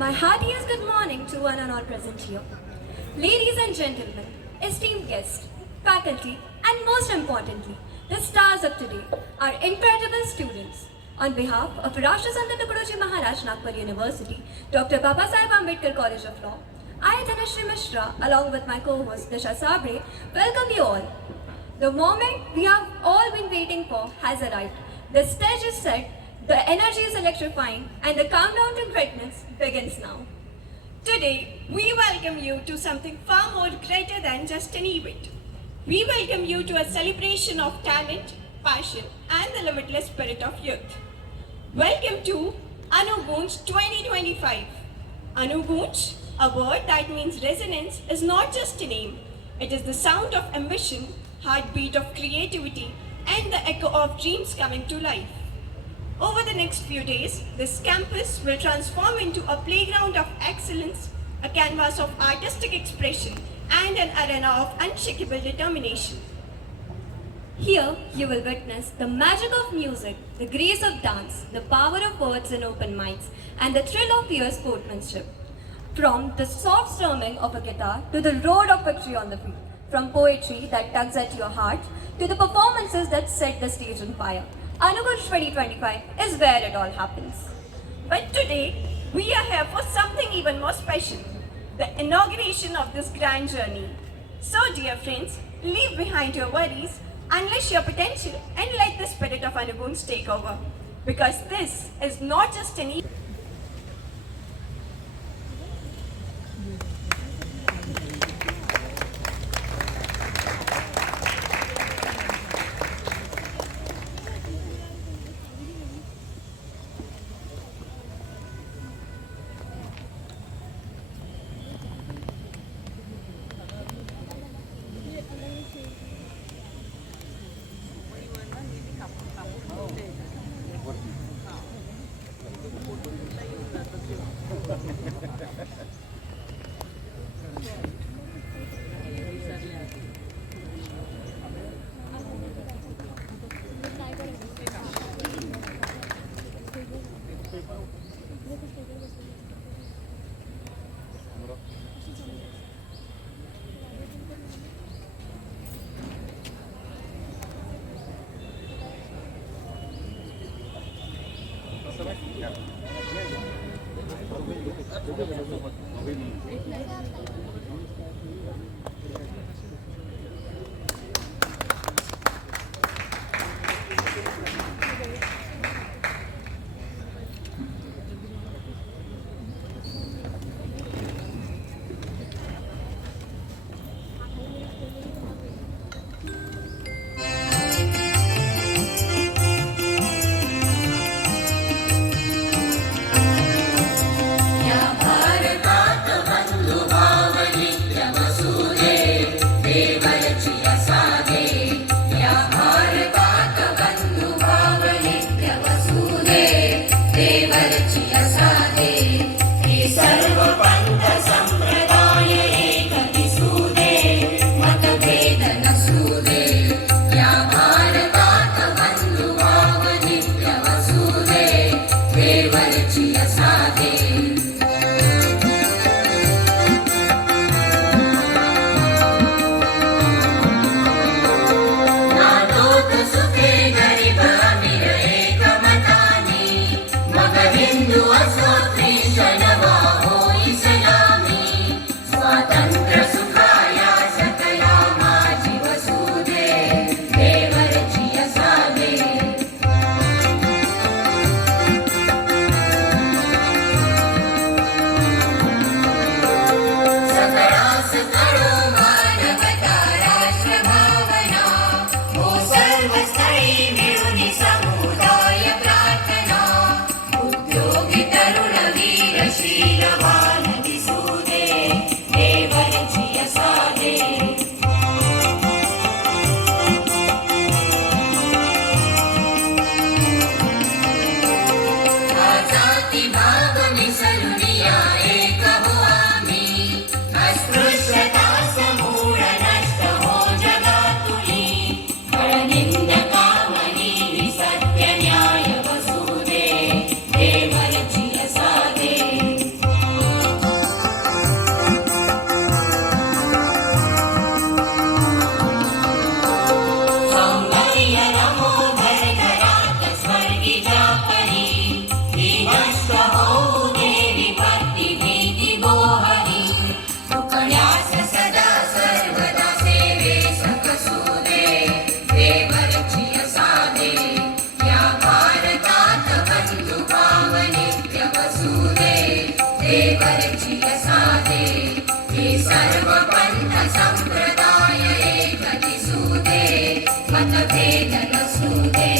My heartiest good morning to one and all present here. Ladies and gentlemen, esteemed guests, faculty, and most importantly, the stars of today, our incredible students. On behalf of Rashtrasanta Tukadoji Maharaj Nagpur University, Dr. Babasaheb Ambedkar College of Law, I, Dhanashree Mishra, along with my co-host Disha Sabre, welcome you all. The moment we have all been waiting for has arrived. The stage is set, the energy is electrifying, and the countdown to greatness begins now. Today, we welcome you to something far more greater than just an event. We welcome you to a celebration of talent, passion, and the limitless spirit of youth. Welcome to Anugunj 2025. Anugunj, a word that means resonance, is not just a name. It is the sound of ambition, heartbeat of creativity, and the echo of dreams coming to life. Over the next few days, this campus will transform into a playground of excellence, a canvas of artistic expression, and an arena of unshakable determination. Here, you will witness the magic of music, the grace of dance, the power of words and open mics, and the thrill of fierce sportsmanship. From the soft strumming of a guitar to the roar of victory on the field, from poetry that tugs at your heart to the performances that set the stage on fire, Anugunj 2025 is where it all happens. But today, we are here for something even more special, the inauguration of this grand journey. So, dear friends, leave behind your worries, unleash your potential, and let the spirit of Anugunj take over. Because this is not just an event. या भारतात बंधुभावनी देवरची साधे हे सर्व पंथ संप्रदाय एक दिसूदे मतभेद नसूदे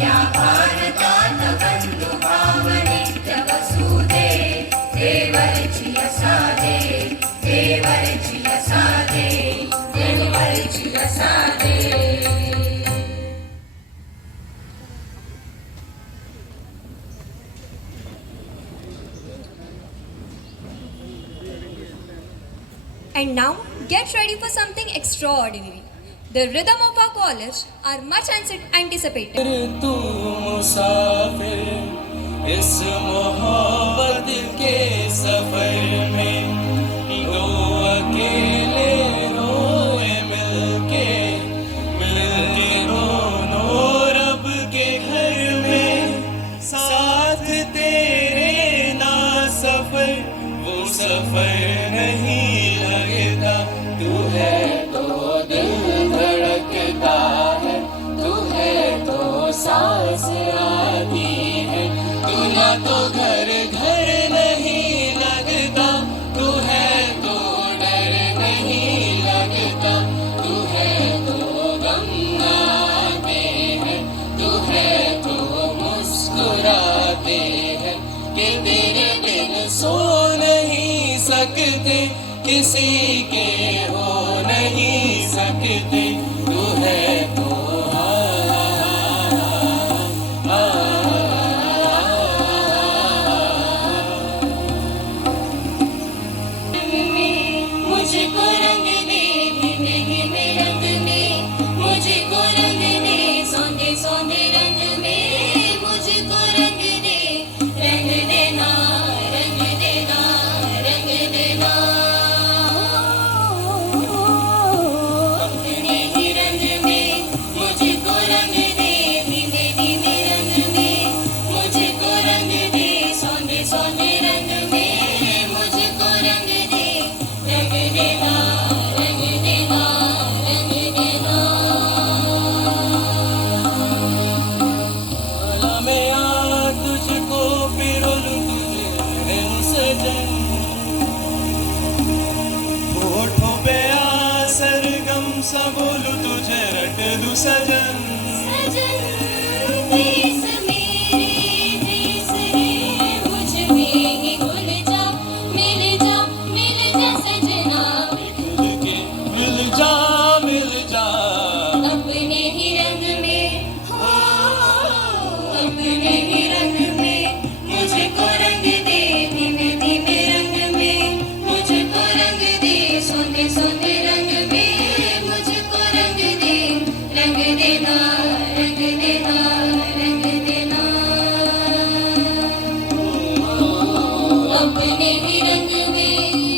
या भारतात बंधुभाव नित्य वसूदे देवरची साधे देवरची साधे देवरची साधे. And now, get ready for something extraordinary. The rhythm of our college are much anticipated. तू मुसाफिर इस मोहब्बत के सफर में दो अकेले रोए मिलके दोनों रब के घर में साथ तेरे ना सफर वो सफर नहीं लगता तू है तो दिल धड़कता है तू है तो सांस आती है तू ना तो घर घर नहीं लगता तू है तो डर नहीं लगता तू है तो गम आते हैं तू है तो मुस्कुराते हैं कि तेरे बिन सो नहीं सकते किसी के हो नहीं सकते तू है तो मुझको रंग दे जिंदगी में रंग में मुझको रंग दे सोने सोने रंग में मुझको रंग दे रंग देना रंग देना रंग देना अपने ही रंग में मुझको रंग दे धीमे धीमे रंग में मुझको रंग दे सोने सोने रंग में मुझको रंग दे रंग देना रंग देना रंग देना. मैं आ तुझको पिरोलूं तुझे दिल सजन होठों पे आ सरगम सा बोलूं तुझे रट दूं सजन सजन देश मेरे देश रे मुझ में ही घुल जा सजना खुल के मिल जा अपने ही रंग में हो अपने ही रंग में मुझको रंग दे धीमे धीमे रंग में मुझको रंग दे सोने सोने रंग में मुझको रंग दे रंग देना रंग देना रंग देना अपने ही रंग में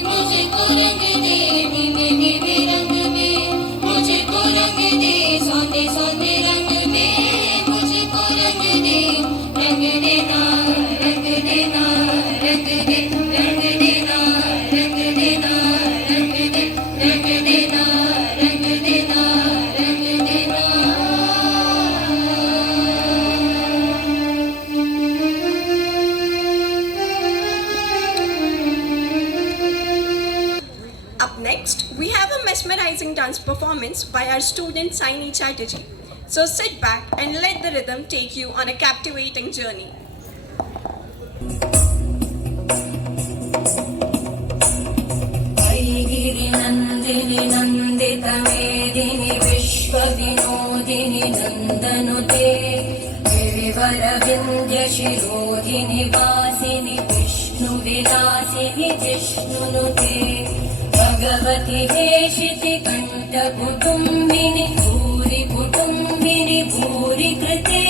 मुझको रंग दे धीमे धीमे रंग में मुझको रंग दे सोने सोने रंग में मुझको रंग दे रंग देना रंग देना रंग दे रंग देना रंग देना रंग दे रंग देना रंग देना रंग देना. Up next, we have a mesmerizing dance performance by our student Saini Chatterjee. So sit back and let the rhythm take you on a captivating journey. गिरिनन्दिनि नन्दितमेदिनि विश्वविनोदिनि नन्दनुते गिरिवरविन्द्यशिरोधिनि वासिनि विष्णुविलासिनि जिष्णुनुते भगवति हेशिति कण्ठकुटुम्बिनि भूरि कुटुम्बिनि भूरि कृते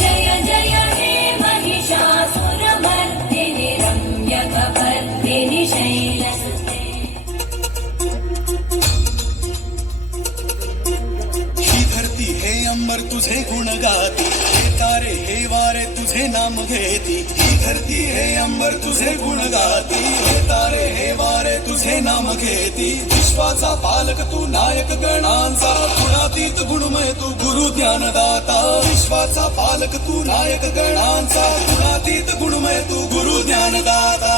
जय जय हे महिषासुरमर्दिनि रम्यकपर्दिनि शैलसुते. ही धरती हे अंबर तुझे गुण गाती हे तारे हे वारे तुझे तुझे नाम घेती, ही धरती हे अंबर तुझे गुण गाती, हे तारे हे वारे तुझे नाम घेती, विश्वाचा पालक तू नायक गणांचा, गुणातीत गुणमय तू गुरु ज्ञानदाता, विश्वाचा पालक तू नायक गणांचा, गुणातीत गुणमय तू गुरु ज्ञानदाता.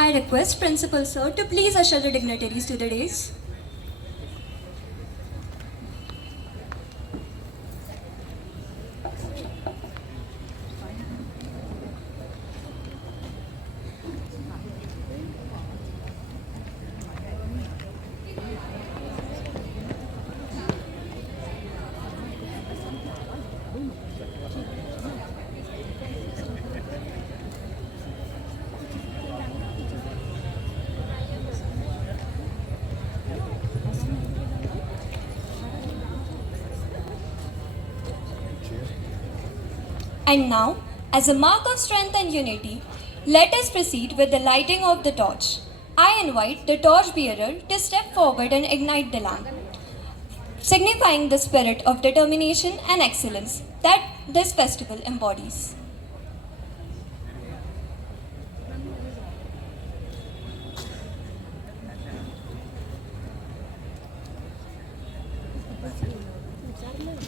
I request Principal Sir to please usher the dignitaries to the dais. And now, as a mark of strength and unity, let us proceed with the lighting of the torch. I invite the torch bearer to step forward and ignite the lamp, signifying the spirit of determination and excellence that this festival embodies.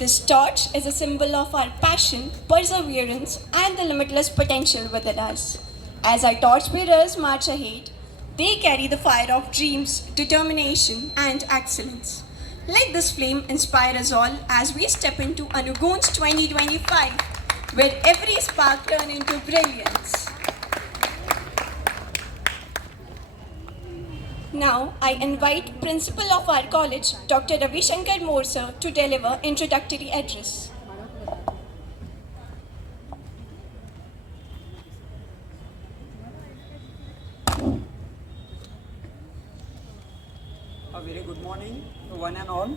This torch is a symbol of our passion, perseverance, and the limitless potential within us. As our torch bearers march ahead, they carry the fire of dreams, determination, and excellence. Let this flame inspire us all as we step into Anugunj 2025, where every spark turns into brilliance. Now, I invite Principal of our college, Dr. Ravi Shankar Morsa, to deliver introductory address. A very good morning to one and all.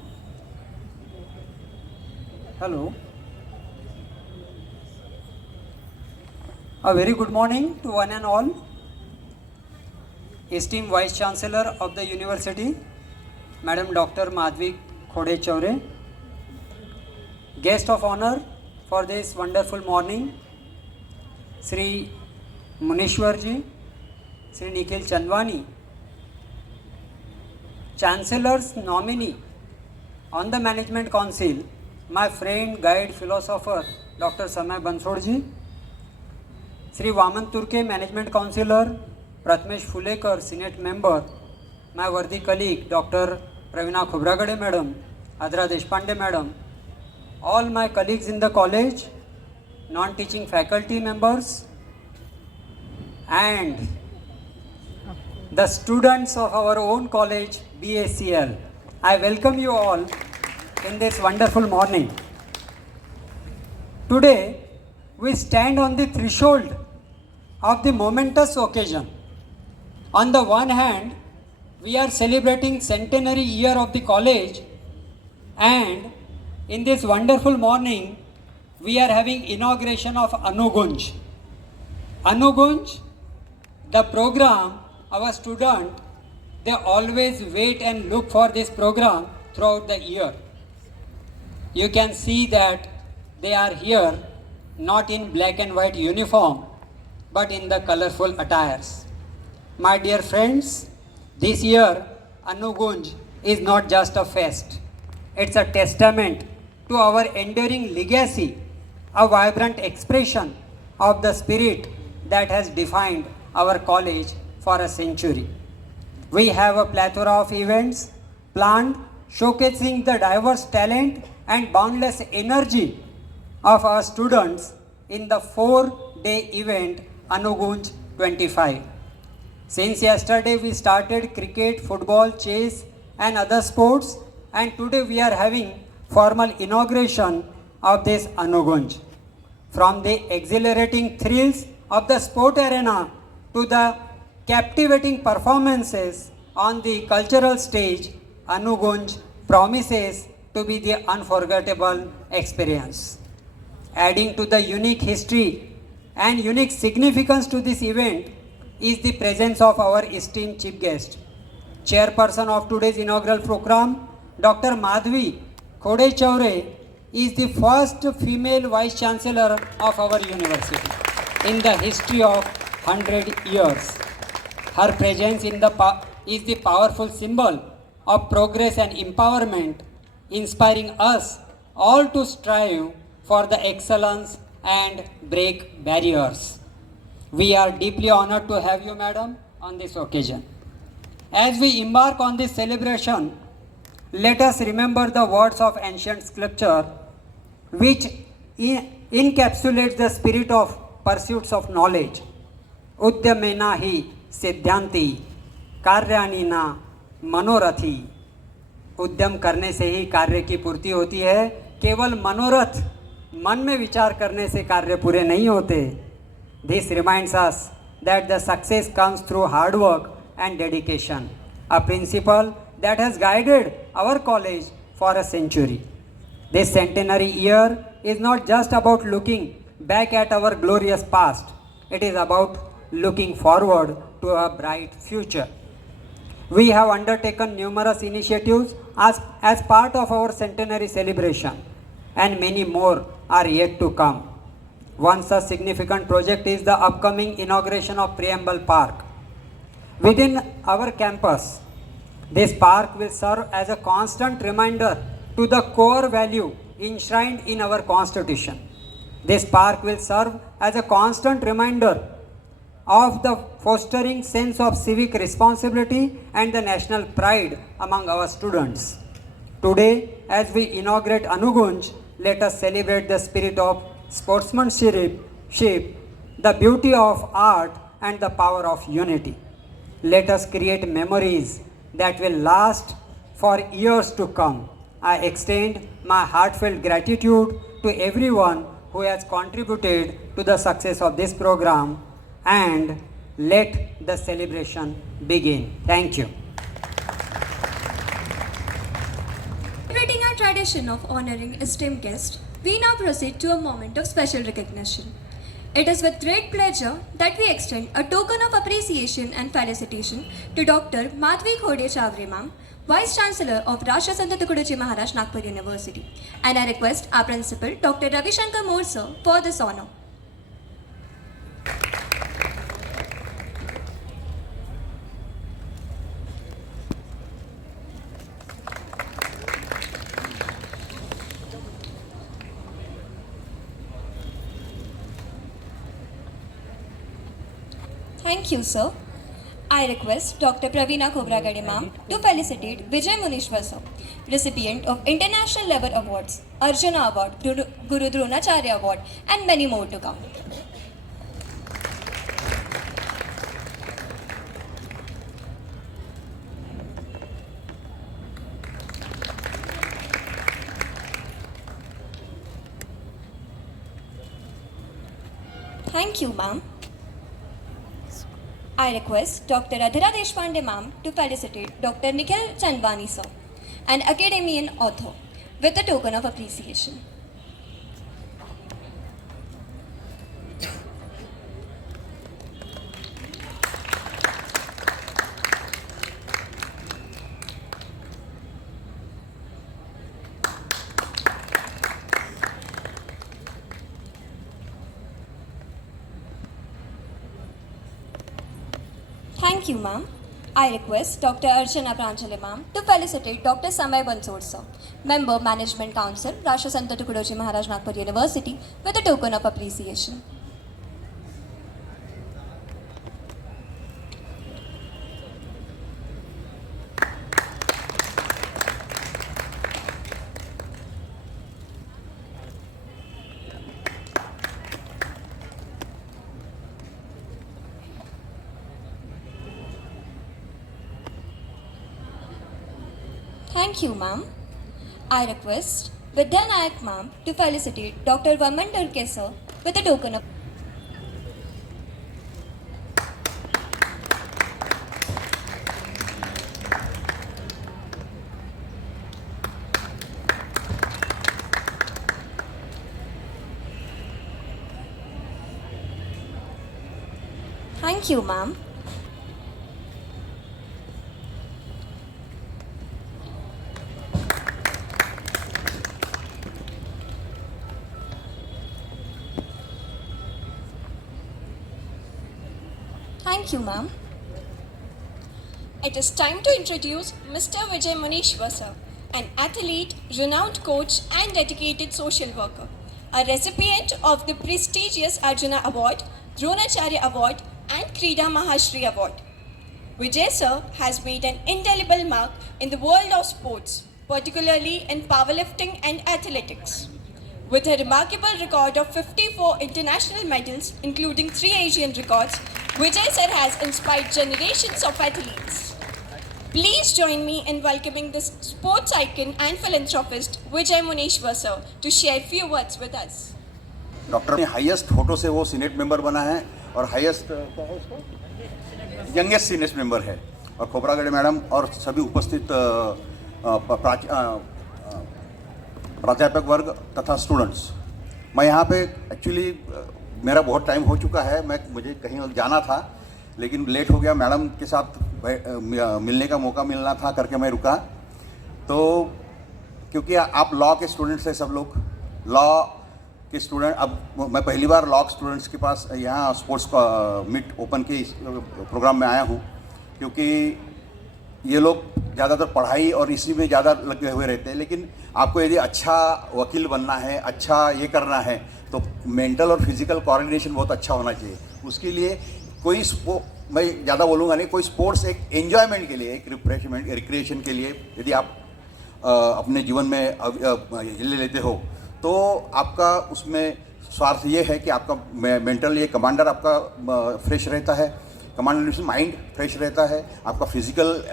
Hello. A very good morning to one and all. Esteemed Vice Chancellor of the University, Madam Dr. Madhvi Khode Chaure, Guest of Honor for this wonderful morning, Sri Munishwarji, Sri Nikhil Chandwani, Chancellor's nominee on the Management Council, my friend, guide, philosopher, Dr. Samay Bansodji, Sri Vaman Turke, Management Councillor, Pratmesh Fulekar, Senate Member, my worthy colleague, Dr. Pravina Khobragade Madam, Adra Deshpande Madam, all my colleagues in the college, non-teaching faculty members, and the students of our own college, BACL. I welcome you all in this wonderful morning. Today, we stand on the threshold of the momentous occasion. On the one hand, we are celebrating centenary year of the college, and in this wonderful morning, we are having inauguration of Anugunj. Anugunj, the program, our student, they always wait and look for this program throughout the year. You can see that they are here not in black and white uniform, but in the colorful attires. My dear friends, this year Anugunj is not just a fest. It's a testament to our enduring legacy, a vibrant expression of the spirit that has defined our college for a century. We have a plethora of events planned showcasing the diverse talent and boundless energy of our students in the 4-day event Anugunj 25. Since yesterday we started cricket, football, chess and other sports, and today we are having formal inauguration of this Anugunj. From the exhilarating thrills of the sport arena to the captivating performances on the cultural stage, Anugunj promises to be the unforgettable experience. Adding to the unique history and unique significance to this event is the presence of our esteemed chief guest, chairperson of today's inaugural program, Dr. Madhvi Khode Chaure is the first female vice chancellor of our university in the history of 100 years. Her presence is the powerful symbol of progress and empowerment, inspiring us all to strive for the excellence and break barriers. We are deeply honored to have you, madam, on this occasion. As we embark on this celebration, let us remember the words of ancient scripture, which encapsulates the spirit of pursuits of knowledge. Udyamena hi siddhanti, कार्यानि ना मनोरथी. उद्यम करने से ही कार्य की पूर्ति होती है. केवल मनोरथ, मन में विचार करने से कार्य पूरे नहीं होते. This reminds us that the success comes through hard work and dedication, a principle that has guided our college for a century. This centenary year is not just about looking back at our glorious past, it is about looking forward to a bright future. We have undertaken numerous initiatives as part of our centenary celebration, and many more are yet to come. One such significant project is the upcoming inauguration of Preamble Park. Within our campus, this park will serve as a constant reminder to the core value enshrined in our Constitution. This park will serve as a constant reminder of the fostering sense of civic responsibility and the national pride among our students. Today, as we inaugurate Anugunj, let us celebrate the spirit of sportsmanship, the beauty of art, and the power of unity. Let us create memories that will last for years to come. I extend my heartfelt gratitude to everyone who has contributed to the success of this program, and let the celebration begin. Thank you. Celebrating our tradition of honoring esteemed guests, we now proceed to a moment of special recognition. It is with great pleasure that we extend a token of appreciation and felicitation to Dr. Madhvi Khode Chaure Ma'am, Vice Chancellor of Rashtra Sant Tukadoji Maharaj Nagpur University, and I request our Principal, Dr. Ravi Shankar More sir, for this honor. Thank you, sir. I request Dr. Praveena Khobragade ma'am to felicitate Vijay Munishwar sir, recipient of International Level Awards, Arjuna Award, Guru Dronacharya Award, and many more to come. Thank you, ma'am. I request Dr. Adhira Deshpande ma'am to felicitate Dr. Nikhil Chandwani sir, an academician author, with a token of appreciation. Thank you, ma'am. I request Dr. Archana Pranjali ma'am to felicitate Dr. Samay Bansod sir, Member Management Council, Rashtra Sant Tukadoji Maharaj Nagpur University, with a token of appreciation. Thank you, ma'am. I request Vidya Nayak ma'am to felicitate Dr. Vaman Durke sir with a token of. Thank you, ma'am. Thank you, ma'am. It is time to introduce Mr. Vijay Munishwar sir, an athlete, renowned coach and dedicated social worker, a recipient of the prestigious Arjuna Award, Dronacharya Award and Krida Mahashri Award. Vijay sir has made an indelible mark in the world of sports, particularly in powerlifting and athletics. With a remarkable record of 54 international medals, including 3 Asian records, Vijay sir has inspired generations of athletes. Please join me in welcoming this sports icon and philanthropist Vijay Munishwar sir to share few words with us. Doctor ने highest photo से वो senate member बना है और highest youngest senate member है। और Khobragarh madam और सभी उपस्थित प्राध्यापक वर्ग तथा स्टूडेंट्स, मैं यहाँ पे एक्चुअली मेरा बहुत टाइम हो चुका है, मुझे कहीं जाना था लेकिन लेट हो गया, मैडम के साथ मिलने का मौका मिलना था करके मैं रुका। तो क्योंकि आप लॉ के स्टूडेंट्स हैं, सब लोग लॉ के स्टूडेंट, अब मैं पहली बार लॉ स्टूडेंट्स के पास यहाँ स्पोर्ट्स मीट ओपन के इस प्रोग्राम में आया हूँ, क्योंकि ये लोग ज़्यादातर पढ़ाई और इसी में ज़्यादा लगे हुए रहते हैं। लेकिन आपको यदि अच्छा वकील बनना है, अच्छा ये करना है, तो मेंटल और फिजिकल कोऑर्डिनेशन बहुत अच्छा होना चाहिए। उसके लिए कोई मैं ज़्यादा बोलूँगा नहीं, कोई स्पोर्ट्स एक एन्जॉयमेंट के लिए, एक रिक्रिएशन के लिए यदि आप अपने जीवन में ले लेते हो तो आपका उसमें स्वार्थ ये है कि आपका मेंटल ये कमांडर आपका फ्रेश रहता है, कमांडर माइंड फ्रेश रहता है, आपका फिजिकल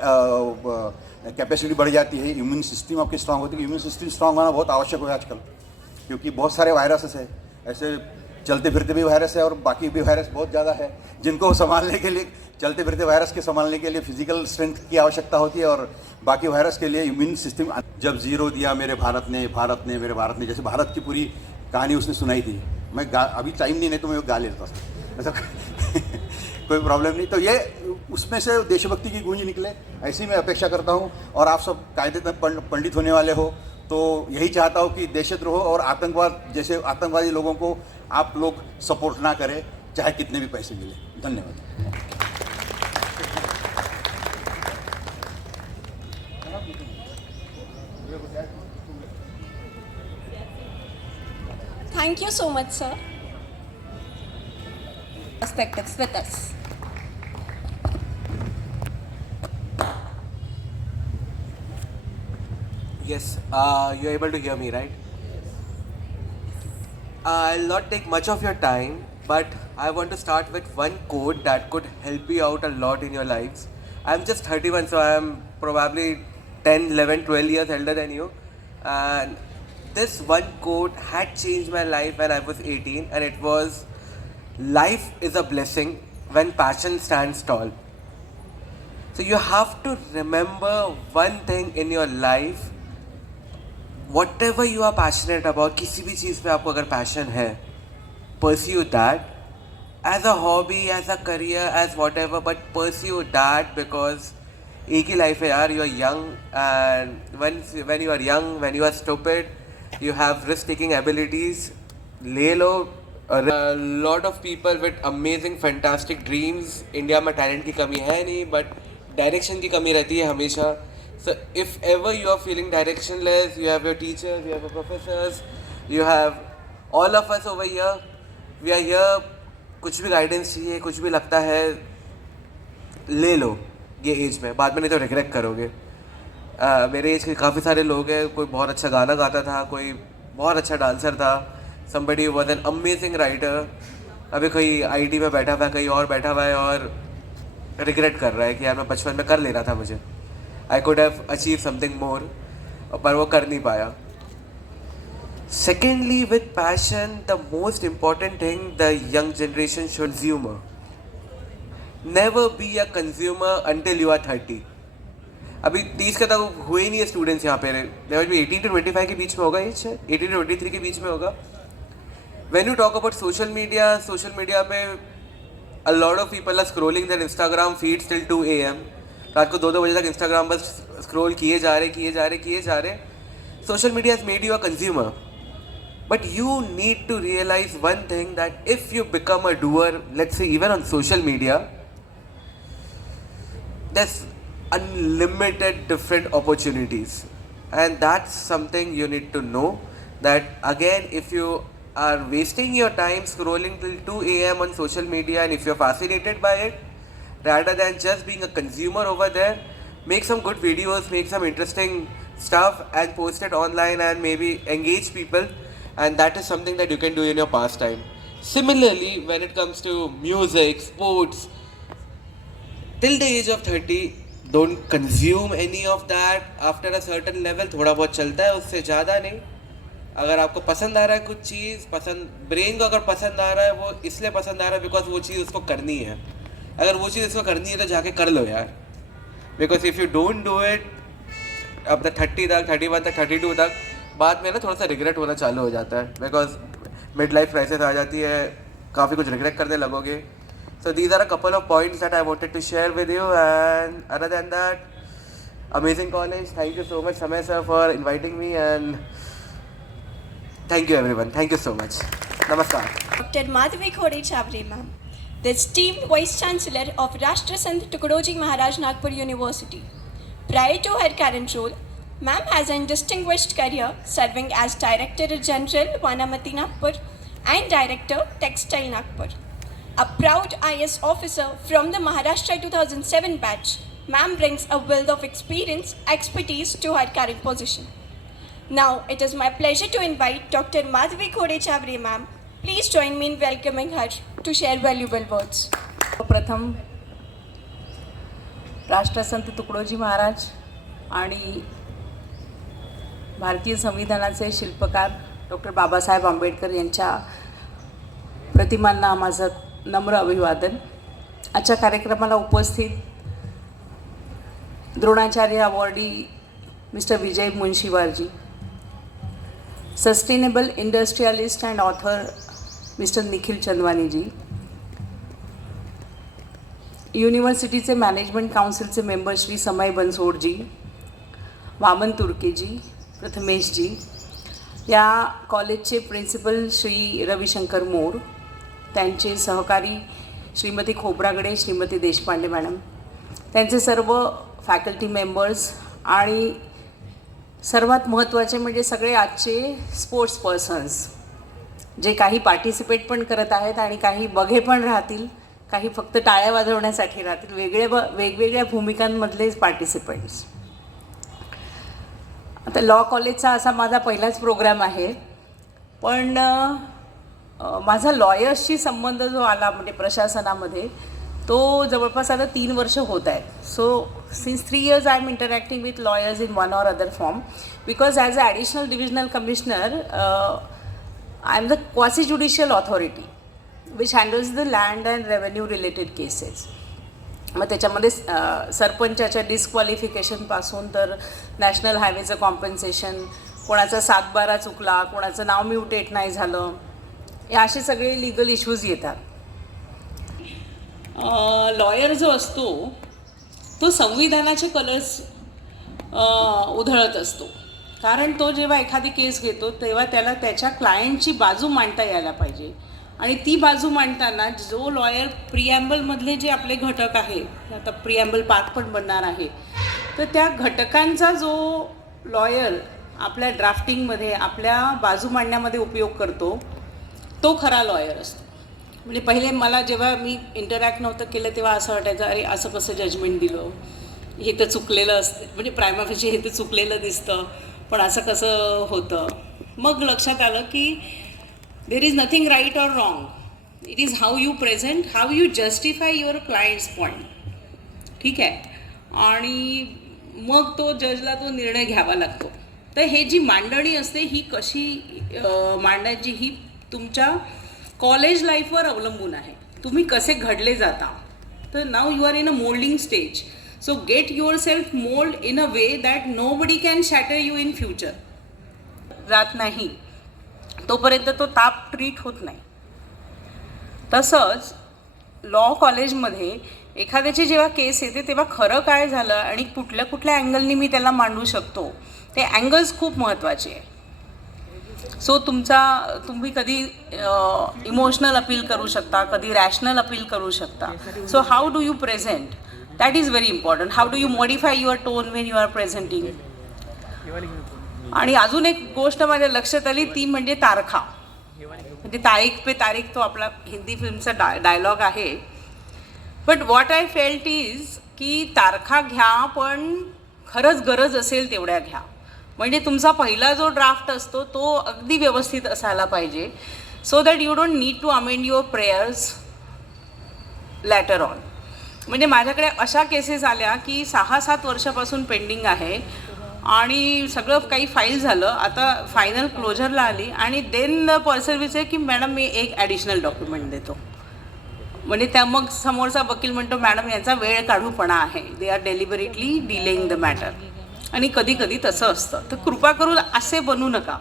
कैपेसिटी बढ़ जाती है, इम्यून सिस्टम आपकी स्ट्रांग होती है। इम्यून सिस्टम स्ट्रांग होना बहुत आवश्यक है आजकल, क्योंकि बहुत सारे वायरसेस है, ऐसे चलते फिरते भी वायरस है और बाकी भी वायरस बहुत ज़्यादा है, जिनको संभालने के लिए, चलते फिरते वायरस के संभालने के लिए फिजिकल स्ट्रेंथ की आवश्यकता होती है और बाकी वायरस के लिए इम्यून सिस्टम। जब ज़ीरो दिया मेरे भारत ने मेरे भारत ने, जैसे भारत की पूरी कहानी उसने सुनाई थी, मैं अभी टाइम नहीं तो मैं गा लेता ऐसा कोई प्रॉब्लम नहीं। तो ये उसमें से देशभक्ति की गूंज निकले, ऐसी मैं अपेक्षा करता हूँ। और आप सब कायदे पंडित होने वाले हो, तो यही चाहता हूँ कि देशद्रोह और आतंकवाद जैसे आतंकवादी लोगों को आप लोग सपोर्ट ना करें, चाहे कितने भी पैसे मिले। धन्यवाद। Thank you so much, sir. Perspectives with us. Yes, you're able to hear me, right? I'll not take much of your time, but I want to start with one quote that could help you out a lot in your lives. I'm just 31, so I'm probably 10, 11, 12 years elder than you. And this one quote had changed my life when I was 18, and it was, "Life is a blessing when passion stands tall." So you have to remember one thing in your life. Whatever you are passionate about, किसी भी चीज़ पे आपको अगर passion है, pursue that as a hobby, as a career, as whatever, but pursue that, because एक ही life है यार, you are young, and when you are young, when you are stupid, you have risk-taking abilities, ले लो। A lot of people with amazing, fantastic dreams. India में talent की कमी है नहीं, but direction की कमी रहती है हमेशा। So if ever you are feeling directionless, you have your teachers, you have your professors, you have all of us over here. We are here. कुछ भी गाइडेंस चाहिए, कुछ भी लगता है, ले लो ये एज में, बाद में नहीं तो रिग्रेट करोगे। मेरे एज के काफ़ी सारे लोग हैं, कोई बहुत अच्छा गाना गाता था, कोई बहुत अच्छा डांसर था, somebody was an amazing writer, अभी कोई आईटी में बैठा हुआ है, कहीं और बैठा हुआ है और रिग्रेट कर रहा है कि यार मैं बचपन में कर लेना था मुझे। I could have achieved something more, पर वो कर नहीं पाया. Secondly, with passion, the most important thing the young generation should consumer. Never be a consumer until you are 30. अभी 30 का तक हुए ही नहीं है स्टूडेंट्स यहाँ पे. लेवल भी 18 to 25 के बीच में होगा, ये 18 to 23 के बीच में होगा. When you talk about social media पे a lot of people are scrolling their Instagram feeds till 2 AM. रात को 2 बजे तक Instagram बस scroll किए जा रहे. Social media has made you a consumer. But you need to realize one thing, that if you become a doer, let's say even on social media, there's unlimited different opportunities. And that's something you need to know, that again, if you are wasting your time scrolling till 2 AM on social media, and if you're fascinated by it, rather than just being a consumer over there, make some good videos, make some interesting stuff and post it online and maybe engage people, and that is something that you can do in your pastime. Similarly, when it comes to music, sports, till the age of 30, don't consume any of that. After a certain level, थोड़ा बहुत चलता है, उससे ज़्यादा नहीं. अगर आपको पसंद आ रहा है कुछ चीज़, ब्रेन को अगर पसंद आ रहा है, वो इसलिए पसंद आ रहा है बिकॉज वो चीज़ उसको करनी है. अगर वो चीज़ उसको करनी है तो जाके कर लो यार. Because if you don't do it अब तक 30 तक, 31 तक, 32 तक, बाद में ना थोड़ा सा रिग्रेट होना चालू हो जाता है. बिकॉज मिड लाइफ क्राइसिस आ जाती है, काफ़ी कुछ रिग्रेट करने लगोगे. So these are a couple of points that I wanted to share with you, and other than that, amazing college. Thank you so much, Samay sir, for inviting me, and thank you everyone. Thank you so much. Namaskar. Dr. Madhavi Khode Chavre ma'am, the esteemed Vice Chancellor of Rashtra Sant Tukadoji Maharaj Nagpur University. Prior to her current role, ma'am has a distinguished career serving as Director General Vanamati Nagpur and Director Textile Nagpur. A proud IS officer from the Maharashtra 2007 batch, ma'am brings a wealth of expertise to her current position. Now, it is my pleasure to invite Dr. Madhavi Khode Chavre ma'am. Please join me in welcoming her to share valuable words. प्रथम राष्ट्रसंत तुकडोजी महाराज आणि भारतीय संविधानाचे शिल्पकार doctor Babasaheb Ambedkar यांच्या प्रतिमांना माझं नम्र अभिवादन. आजच्या कार्यक्रमाला उपस्थित द्रोणाचार्य अवॉर्डी मिस्टर विजय मुंशीवारजी, sustainable industrialist and author Mister Nikhil चंदवानीजी, युनिव्हर्सिटीचे मॅनेजमेंट काउन्सिलचे मेंबर श्री समय बनसोडजी, वामन तुर्केजी, प्रथमेशजी, या कॉलेजचे प्रिन्सिपल श्री रविशंकर मोर, त्यांचे सहकारी श्रीमती खोब्रागडे, श्रीमती देशपांडे मॅडम, त्यांचे सर्व फॅकल्टी मेंबर्स, आणि सर्वात महत्त्वाचे म्हणजे सगळे आजचे स्पोर्ट्स पर्सन्स, जे काही पार्टिसिपेट पण करत आहेत आणि काही बघे पण राहतील, काही फक्त टाळ्या वाजवण्यासाठी राहतील, वेगवेगळ्या भूमिकांमधले पार्टिसिपंट्स. आता लॉ कॉलेजचा असा माझा पहिलाच प्रोग्राम आहे, पण माझा लॉयर्सशी संबंध जो आला म्हणजे प्रशासनामध्ये, तो जवळपास आता 3 वर्ष होत आहेत. So since 3 years I am interacting with lawyers in one or other form, because as a additional divisional commissioner I am the quasi judicial authority which handles the land and revenue related cases. मग त्याच्यामध्ये सरपंचाच्या डिस्क्वालिफिकेशनपासून तर national हायवेचं compensation, कोणाचा 7/12 चुकला, कोणाचं नाव mutate नाही झालं, हे असे सगळे लिगल इश्यूज येतात. लॉयर जो असतो तो संविधानाचे कलर्स उधळत असतो, कारण तो जेव्हा एखादी केस घेतो तेव्हा त्याला त्याच्या क्लायंटची बाजू मांडता यायला पाहिजे, आणि ती बाजू मांडताना जो लॉयर प्रिॲम्बलमधले जे आपले घटक आहे, आता प्रिॲम्बल पार्ट पण बनणार आहे, तर त्या घटकांचा जो लॉयर आपल्या ड्राफ्टिंगमध्ये, आपल्या बाजू मांडण्यामध्ये उपयोग करतो, तो खरा लॉयर असतो. म्हणजे पहिले मला जेव्हा मी इंटरॅक्ट नव्हतं केलं तेव्हा असं वाटायचं, अरे असं कसं जजमेंट दिलं, हे तर चुकलेलं असतं, म्हणजे प्रायमा फेशी हे तर चुकलेलं दिसतं, पण असं कसं होतं. मग लक्षात आलं की there is nothing right or wrong, it is how you present, how you justify your clients point. ठीक आहे. आणि मग तो जजला तो निर्णय घ्यावा लागतो. तर हे जी मांडणी असते ही कशी मांडायची ही तुमच्या कॉलेज लाईफवर अवलंबून आहे. तुम्ही कसे घडले जाता. तर नाव you are in a moulding stage. So get yourself mould in a way that nobody can shatter you in future. जात नाही तोपर्यंत तो ताप ट्रीट होत नाही. तसंच लॉ कॉलेजमध्ये एखाद्याची जेव्हा केस येते तेव्हा खरं काय झालं आणि कुठल्या कुठल्या अँगलनी मी त्याला मांडू शकतो ते अँगल्स खूप महत्त्वाचे आहे. सो तुम्ही कधी इमोशनल अपील करू शकता, कधी रॅशनल अपील करू शकता. So how do you present, that is very important. How do you modify your tone when you are presenting. आणि अजून एक गोष्ट माझ्या लक्षात आली ती म्हणजे तारखा. म्हणजे तारीख पे तारीख तो आपला हिंदी फिल्मचा डायलॉग आहे. But what I felt is की तारखा घ्या पण खरंच गरज असेल तेवढ्या घ्या. म्हणजे तुमचा पहिला जो ड्राफ्ट असतो तो अगदी व्यवस्थित असायला पाहिजे. So that you don't need to amend your prayers later on. म्हणजे माझ्याकडे अशा केसेस आल्या की 6-7 वर्षापासून पेंडिंग आहे आणि सगळं काही फाईल झालं, आता फायनल क्लोजरला आली आणि देन पर्सन विचार की मॅडम मी एक ॲडिशनल डॉक्युमेंट देतो. म्हणजे त्या मग समोरचा वकील म्हणतो मॅडम यांचा वेळ काढूपणा आहे, they are deliberately delaying the matter. आणि कधी कधी तसं असतं. तर कृपा करून असे बनू नका.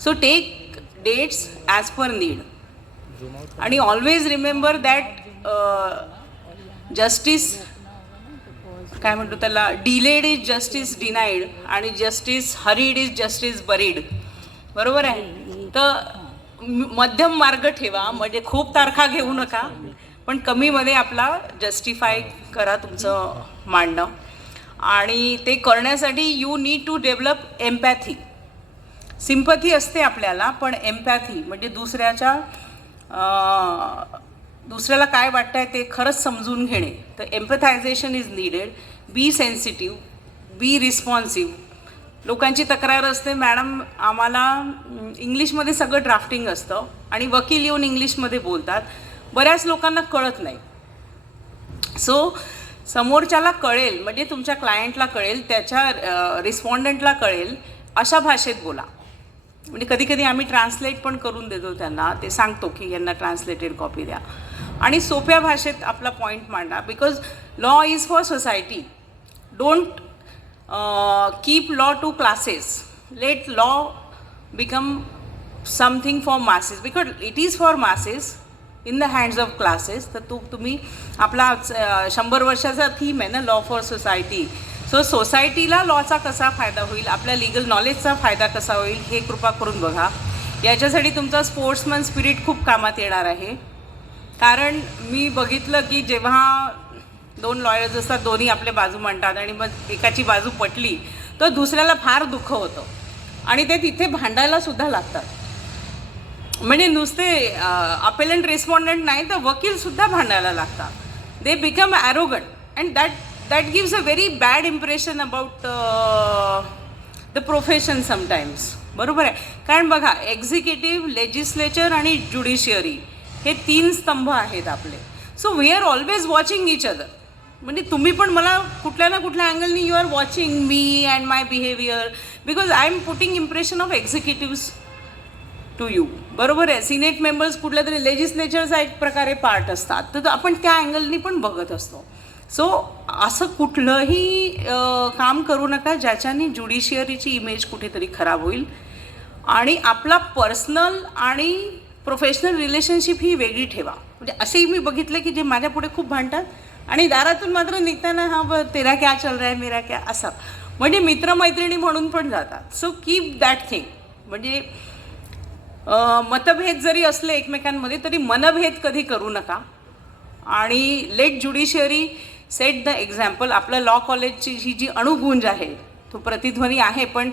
So take dates as per need आणि ऑलवेज रिमेंबर दॅट जस्टिस काय म्हणतो त्याला, डिलेड इज जस्टिस डिनाईड आणि justice hurried is justice buried. बरोबर आहे. तर मध्यम मार्ग ठेवा. म्हणजे खूप तारखा घेऊ नका पण कमीमध्ये आपला जस्टिफाय करा तुमचं मांडणं. आणि ते करण्यासाठी you need to develop empathy. Sympathy असते आपल्याला पण एम्पॅथी म्हणजे दुसऱ्याला काय वाटतं आहे ते खरंच समजून घेणे. तर empathization is needed. Be sensitive, be responsive. लोकांची तक्रार असते मॅडम आम्हाला इंग्लिशमध्ये सगळं ड्राफ्टिंग असतं आणि वकील येऊन इंग्लिशमध्ये बोलतात. बऱ्याच लोकांना कळत नाही. सो समोरच्याला कळेल म्हणजे तुमच्या क्लायंटला कळेल, त्याच्या रिस्पॉन्डंटला कळेल अशा भाषेत बोला. म्हणजे कधी कधी आम्ही ट्रान्सलेट पण करून देतो त्यांना. ते सांगतो की यांना ट्रान्सलेटेड कॉपी द्या आणि सोप्या भाषेत आपला पॉईंट मांडा. Because law is for society. Don't keep law to classes. Let law become something for masses because it is for masses in the hands of classes. तर तुम्ही आपला 100 वर्षाचा थीम आहे ना लॉ फॉर सोसायटी. सो सोसायटीला लॉचा कसा फायदा होईल, आपल्या लिगल नॉलेजचा फायदा कसा होईल हे कृपा करून बघा. याच्यासाठी तुमचा स्पोर्ट्समन स्पिरिट खूप कामात येणार आहे. कारण मी बघितलं की जेव्हा 2 लॉयर्स असतात दोन्ही आपल्या बाजू मांडतात आणि मग एकाची बाजू पटली तर दुसऱ्याला फार दुःख होतं आणि ते तिथे भांडायला सुद्धा लागतात. म्हणजे नुसते अपेलंट रिस्पॉन्डंट नाही तर वकीलसुद्धा भांडायला लागतात. They become arrogant and that gives a very bad impression about the profession sometimes. बरोबर आहे. कारण बघा एक्झिक्युटिव्ह, लेजिस्लेचर आणि ज्युडिशियरी हे 3 स्तंभ आहेत आपले. So we are always watching each other. म्हणजे तुम्ही पण मला कुठल्या ना कुठल्या अँगलनी you are watching me and my behaviour because I am putting impression of executives to you. बरोबर आहे. सिनेट मेंबर्स कुठल्या तरी लेजिस्लेचरचा एक प्रकारे पार्ट असतात तर आपण त्या अँगलनी पण बघत असतो. सो असं कुठलंही काम करू नका ज्याच्याने ज्युडिशियरीची इमेज कुठेतरी खराब होईल. आणि आपला पर्सनल आणि प्रोफेशनल रिलेशनशिप ही वेगळी ठेवा. म्हणजे असेही मी बघितले की जे माझ्या पुढे खूप भांडतात आणि दारातून मात्र निघताना हा तेरा क्या चल रहा है मेरा क्या असं म्हणजे मित्रमैत्रिणी म्हणून पण जातात. So keep that thing. म्हणजे मतभेद जरी असले एकमेकांमध्ये तरी मनभेद कधी करू नका. आणि let judiciary set the example. आपलं लॉ कॉलेजची ही जी अणुगुंज आहे तो प्रतिध्वनी आहे पण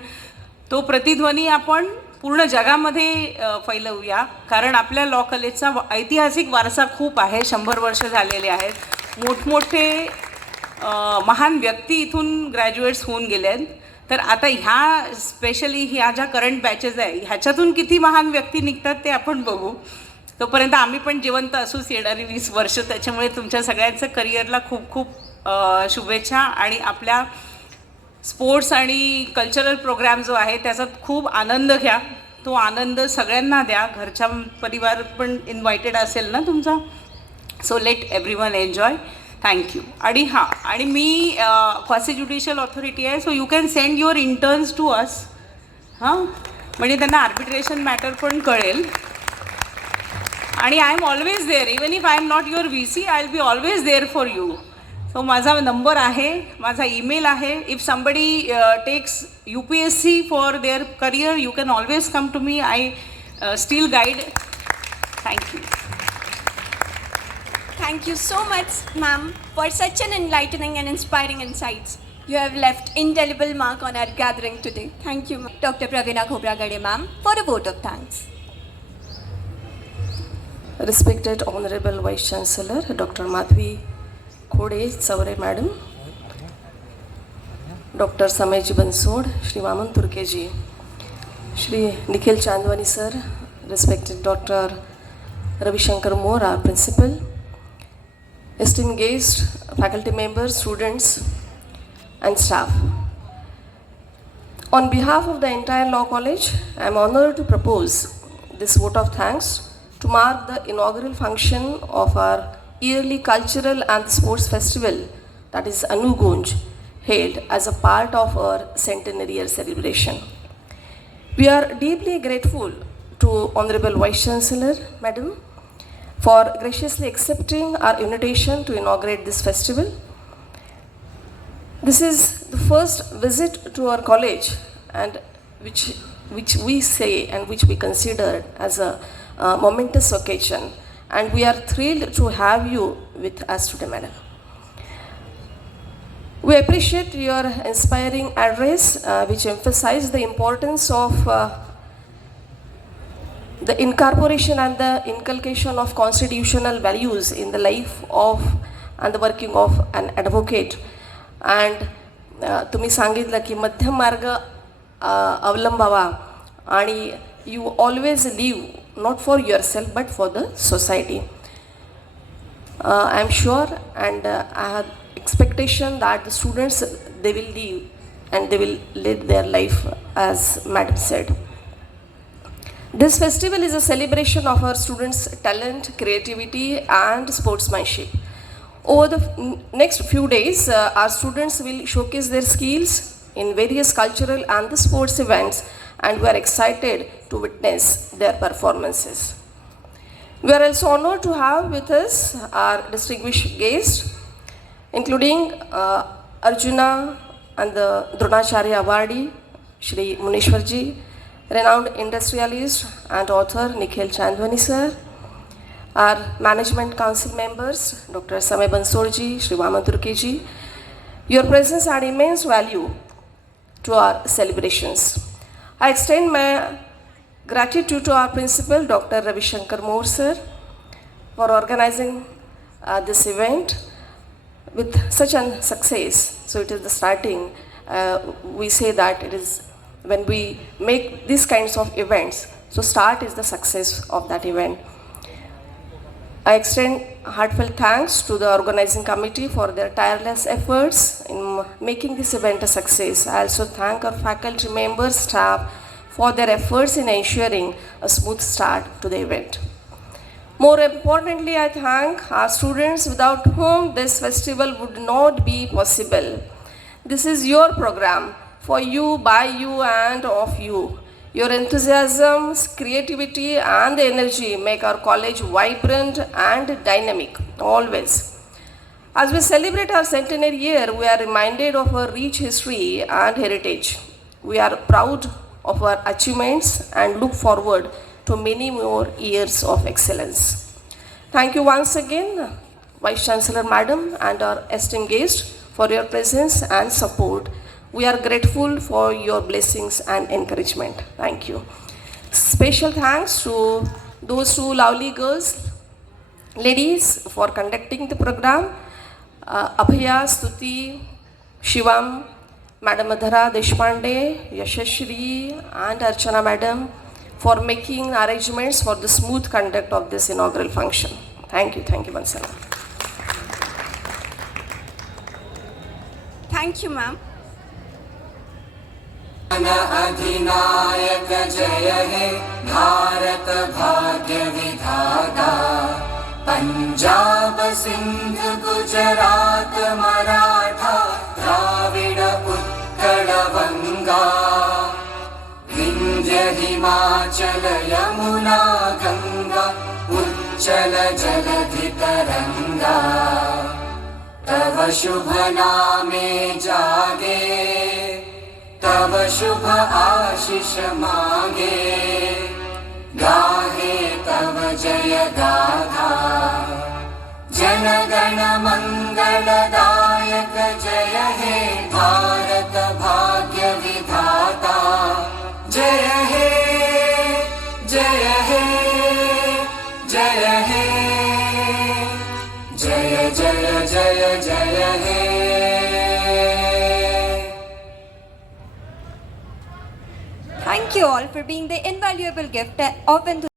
तो प्रतिध्वनी आपण पूर्ण जगामध्ये फैलवूया. कारण आपल्या लॉ कॉलेजचा ऐतिहासिक वारसा खूप आहे. 100 वर्ष झालेले आहेत. मोठमोठे महान व्यक्ती इथून ग्रॅज्युएट्स होऊन गेले आहेत. तर आता ह्या स्पेशली ह्या ज्या करंट बॅचेस आहे ह्याच्यातून किती महान व्यक्ती निघतात ते आपण बघू. तोपर्यंत आम्ही पण जिवंत असूच येणारी 20 वर्ष. त्याच्यामुळे तुमच्या सगळ्यांचं करिअरला खूप खूप शुभेच्छा. आणि आपल्या स्पोर्ट्स आणि कल्चरल प्रोग्राम जो आहे त्याचा खूप आनंद घ्या. तो आनंद सगळ्यांना द्या. घरच्या परिवार पण इन्व्हायटेड असेल ना तुमचा. So let everyone enjoy. Thank you. आणि हां, आणि मी क्वासी ज्युडिशियल ऑथॉरिटी आहे, so you can send your interns to us. हां, म्हणजे त्यांना आर्बिट्रेशन मॅटर पण कळेल. आणि I am always there. Even if I am not your VC, I will be always there for you. So माझा number आहे, माझा ईमेल आहे. If somebody takes UPSC for their career, you can always come to me. I still guide. Thank you. Thank you so much, ma'am, for such an enlightening and inspiring insights. You have left indelible mark on our gathering today. Thank you, ma'am. Dr. Praveena Khobragade ma'am for a vote of thanks. Respected Honorable Vice Chancellor, Dr. Madhvi Khode Saure Madam, Dr. Samayji Bansod, Shri Vaman Turkeji, Shri Nikhil Chandwani Sir, respected Dr. Ravi Shankar Moore, our Principal, esteemed guests, faculty members, students and staff. On behalf of the entire Law College, I am honored to propose this vote of thanks to mark the inaugural function of our yearly cultural and sports festival, that is Anu Gunj, held as a part of our centenary year celebration. We are deeply grateful to Honorable Vice Chancellor, Madam, for graciously accepting our invitation to inaugurate this festival. This is the first visit to our college, and which we say and which we consider as a momentous occasion, and we are thrilled to have you with us today, madam. We appreciate your inspiring address, which emphasized the importance of the incorporation and the inculcation of constitutional values in the life of and the working of an advocate. And तुम्ही सांगितलं की मध्यम मार्ग अवलंबावा आणि you always live not for yourself but for the society. I am sure and I have expectation that the students, they will live and they will live their life as madam said. This festival is a celebration of our students' talent, creativity and sportsmanship. Over the next few days, our students will showcase their skills in various cultural and the sports events, and we are excited to witness their performances. We are also honored to have with us our distinguished guests, including Arjuna and the Dronacharya Awardee, Shri Munishwarji, renowned industrialist and author Nikhil Chandwani sir, our management council members Dr. Samay Bansodji, Shri Vaman Turkeji. Your presence had immense value to our celebrations. I extend my gratitude to our principal Dr. Ravi Shankar Moore sir for organizing this event with such a success. So it is the starting. We say that it is when we make these kinds of events, so start is the success of that event. I extend heartfelt thanks to the organizing committee for their tireless efforts in making this event a success. I also thank our faculty members, staff for their efforts in ensuring a smooth start to the event. More importantly, I thank our students without whom this festival would not be possible. This is your program, for you, by you, and of you. Your enthusiasm, creativity, and energy make our college vibrant and dynamic, always. As we celebrate our centenary year, we are reminded of our rich history and heritage. We are proud of our achievements and look forward to many more years of excellence. Thank you once again, Vice Chancellor Madam and our esteemed guests, for your presence and support. We are grateful for your blessings and encouragement. Thank you. Special thanks to those two lovely girls, ladies, for conducting the program. Abhaya, Stuti, Shivam, Madam Adhara Deshpande, Yashashri, and Archana Madam for making arrangements for the smooth conduct of this inaugural function. Thank you once again. Thank you, ma'am. अधिनायक जय हे भारत भाग्य विधाता पंजाब सिंध गुजरात मराठा द्राविड उत्कल बंगा विंध्य हिमाचल यमुना गंगा उच्चल जलधि तरंगा तव शुभ नामे जागे तव शुभ आशीष मांगे गाहे तव जय गाथा जन गण मंगलदायक जय हे भारत भाग्य विधाता जय हे जय हे जय हे जय जय जय जय हे Thank you all for being the invaluable gift of enthusiasm.